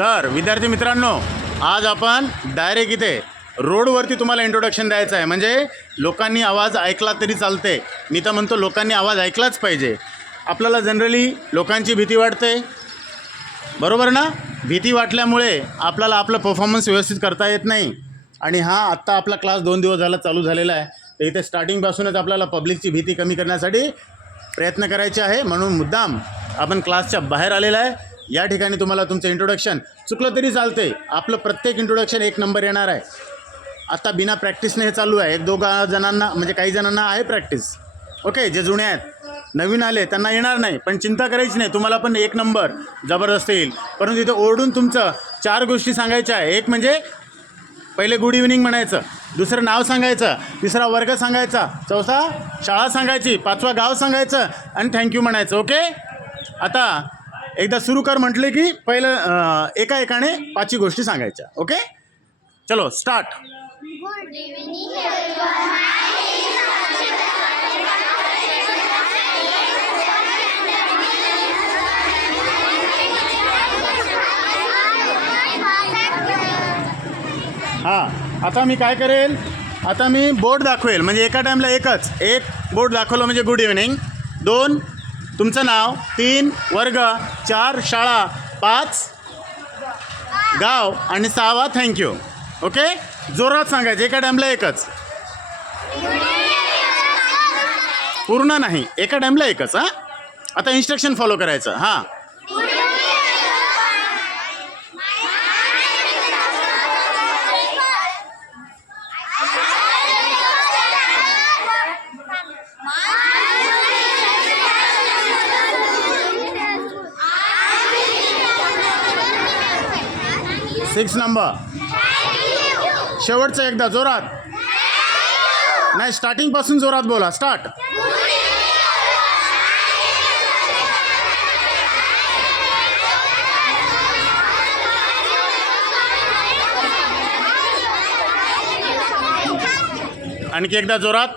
तर विद्यार्थी मित्रांनो, आज आपण डायरेक्ट इथे रोडवरती तुम्हाला इंट्रोडक्शन द्यायचं आहे. म्हणजे लोकांनी आवाज ऐकला तरी चालते. मी तर म्हणतो लोकांनी आवाज ऐकलाच पाहिजे. आपल्याला जनरली लोकांची भीती वाटते, बरोबर ना? भीती वाटल्यामुळे आपल्याला आपलं परफॉर्मन्स व्यवस्थित करता येत नाही. आणि आत्ता आपला क्लास 2 दिवस झाला चालू झालेला आहे. तर इथे स्टार्टिंगपासूनच आपल्याला पब्लिकची भीती कमी करण्यासाठी प्रयत्न करायचे आहे. म्हणून मुद्दाम आपण क्लासच्या बाहेर आलेला आहे. या ठिकाणी तुम्हाला तुमचं इंट्रोडक्शन चुकलं तरी चालते. आपलं प्रत्येक इंट्रोडक्शन 1 नंबर येणार आहे. आता बिना प्रॅक्टिसने हे चालू आहे. 1-2 जणांना म्हणजे काही जणांना आहे प्रॅक्टिस, ओके. जे जुने आहेत, नवीन आले त्यांना येणार नाही, पण चिंता करायची नाही. तुम्हाला पण 1 नंबर जबरदस्त येईल. परंतु इथे ओरडून तुमचं 4 गोष्टी सांगायच्या आहे. एक म्हणजे पहिले गुड इव्हनिंग म्हणायचं, दुसरं नाव सांगायचं, तिसरा वर्ग सांगायचा, चौथा शाळा सांगायची, 5वा गाव सांगायचं आणि थँक्यू म्हणायचं, ओके. आता एकदा सुरू कर म्हटले की पहिलं एका एकाने 5 गोष्टी सांगायच्या, ओके. चलो start. Good evening everyone. My name is Harshita. आता मी काय करेल, आता मी बोर्ड दाखवेल. म्हणजे एका टाईमला एक बोर्ड दाखवलं म्हणजे गुड इव्हनिंग, 2 तुमचं नाव, 3 वर्ग, 4 शाळा, 5 गाव आणि 6वा थँक्यू, ओके. जोरात सांगायचं, एका टाईमला एकच, पूर्ण नाही, एका टाईमला एकच. आता इन्स्ट्रक्शन फॉलो करायचं. 6 नंबर, शेवटचं एकदा जोरात नाही, स्टार्टिंगपासून जोरात बोला. स्टार्ट. आणखी एकदा जोरात.